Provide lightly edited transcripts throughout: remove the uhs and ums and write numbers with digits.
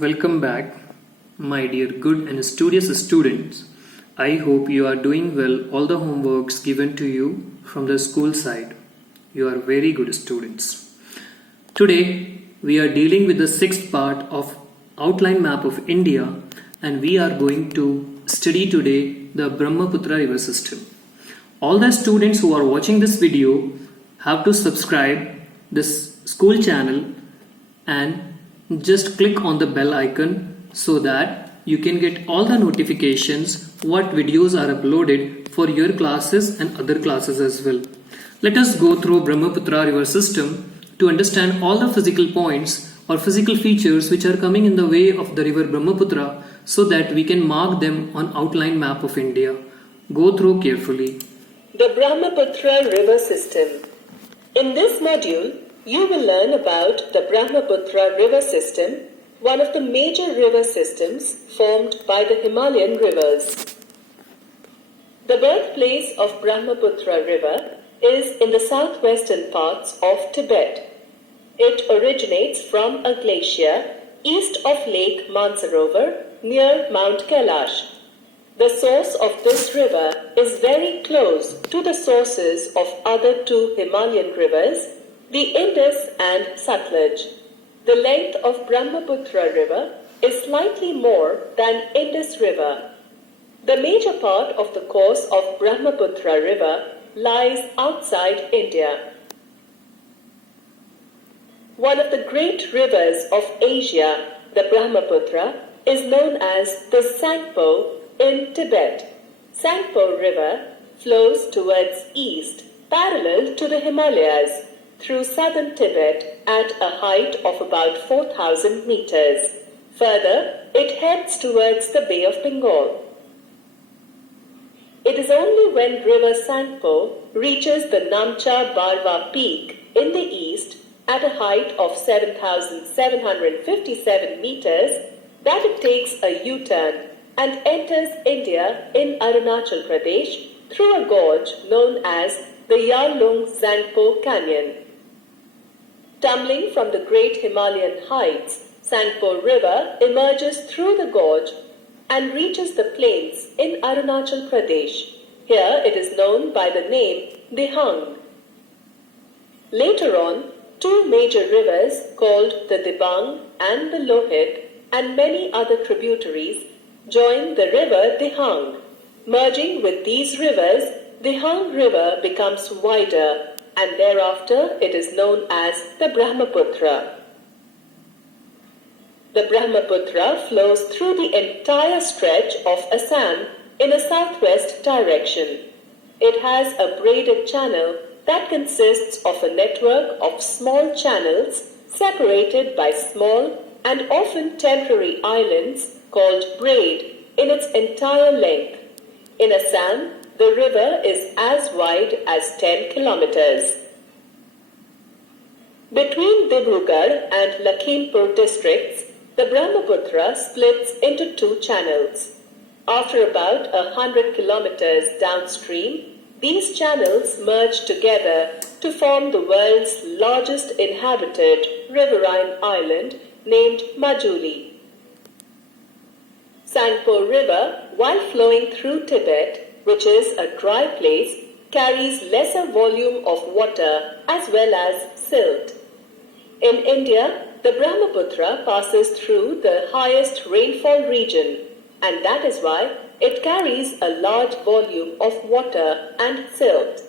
Welcome back, my dear good and studious students. I hope you are doing well all the homeworks given to you from the school side. You are very good students. Today we are dealing with the sixth part of outline map of India and we are going to study today the Brahmaputra river system. All the students who are watching this video have to subscribe this school channel and just click on the bell icon so that you can get all the notifications what videos are uploaded for your classes and other classes as well. Let us go through Brahmaputra river system to understand all the physical points or physical features which are coming in the way of the river Brahmaputra so that we can mark them on outline map of India. Go through carefully. The Brahmaputra river system. In this module, you will learn about the Brahmaputra river system, one of the major river systems formed by the Himalayan rivers. The birthplace of Brahmaputra river is in the southwestern parts of Tibet. It originates from a glacier east of Lake Mansarovar near Mount Kailash. The source of this river is very close to the sources of other two Himalayan rivers, the Indus and Satluj. The length of Brahmaputra river is slightly more than Indus river. The major part of the course of Brahmaputra river lies outside India. One of the great rivers of Asia, the Brahmaputra, is known as the Sangpo in Tibet. Sangpo river flows towards east parallel to the Himalayas through southern Tibet at a height of about 4,000 meters. Further, it heads towards the Bay of Bengal. It is only when river Sangpo reaches the Namcha Barwa peak in the east at a height of 7,757 meters that it takes a U-turn and enters India in Arunachal Pradesh through a gorge known as the Yarlung Zangpo Canyon. Tumbling from the great Himalayan heights, Sangpo River emerges through the gorge and reaches the plains in Arunachal Pradesh. Here it is known by the name Dihang. Later on, two major rivers called the Dibang and the Lohit and many other tributaries join the river Dihang. Merging with these rivers, Dihang River becomes wider and thereafter it is known as the Brahmaputra. The Brahmaputra flows through the entire stretch of Assam in a southwest direction. It has a braided channel that consists of a network of small channels separated by small and often temporary islands called braid in its entire length. In Assam, the river is as wide as 10 kilometers. Between Dibrugarh and Lakhimpur districts, the Brahmaputra splits into two channels. After about 100 kilometers downstream, these channels merge together to form the world's largest inhabited riverine island named Majuli. Sangpo River, while flowing through Tibet, which is a dry place, carries lesser volume of water as well as silt. In India, the Brahmaputra passes through the highest rainfall region, and that is why it carries a large volume of water and silt.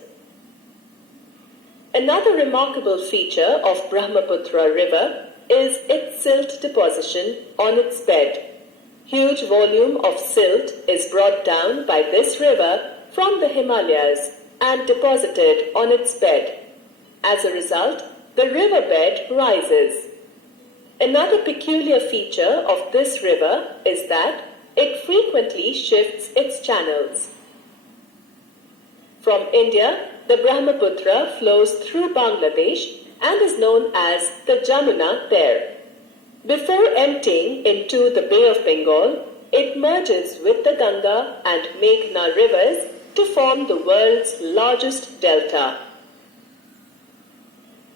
Another remarkable feature of Brahmaputra River is its silt deposition on its bed. Huge volume of silt is brought down by this river from the Himalayas and deposited on its bed. As a result, the riverbed rises. Another peculiar feature of this river is that it frequently shifts its channels. From India, the Brahmaputra flows through Bangladesh and is known as the Jamuna there. Before emptying into the Bay of Bengal, it merges with the Ganga and Meghna rivers to form the world's largest delta.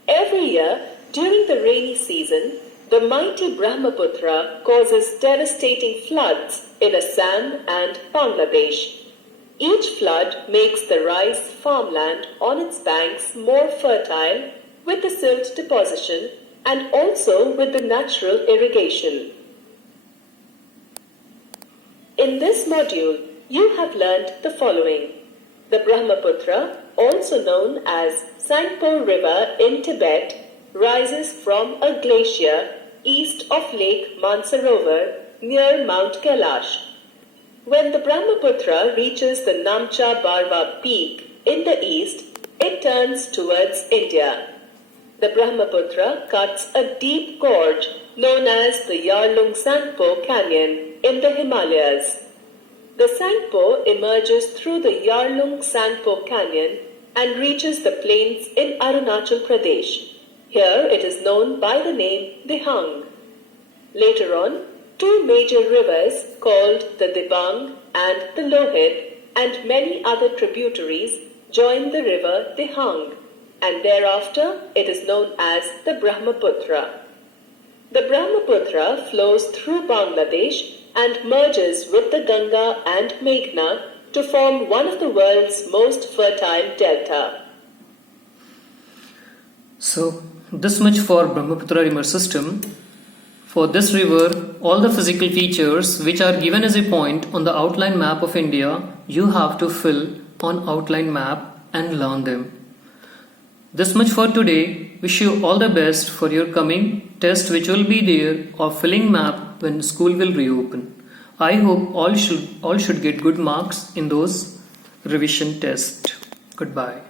Every year, during the rainy season, The mighty Brahmaputra causes devastating floods in Assam and Bangladesh. Each flood makes the rice farmland on its banks more fertile with the silt deposition and also with the natural irrigation. In this module, you have learnt the following. The Brahmaputra, also known as Sangpo River in Tibet, rises from a glacier east of Lake Mansarovar near Mount Kailash. When the Brahmaputra reaches the Namcha Barwa peak in the east, it turns towards India. The Brahmaputra cuts a deep gorge known as the Yarlung Sangpo Canyon in the Himalayas. The Sangpo emerges through the Yarlung Sangpo Canyon and reaches the plains in Arunachal Pradesh. Here it is known by the name Dihang. Later on, two major rivers called the Dibang and the Lohit and many other tributaries join the river Dihang, and thereafter it is known as the Brahmaputra. The Brahmaputra flows through Bangladesh and merges with the Ganga and Meghna to form one of the world's most fertile delta. So, this much for Brahmaputra river system. For this river, all the physical features which are given as a point on the outline map of India, you have to fill on outline map and learn them. This much for today. Wish you all the best for your coming test which will be there of filling map when school will reopen. I hope all should get good marks in those revision tests. Goodbye.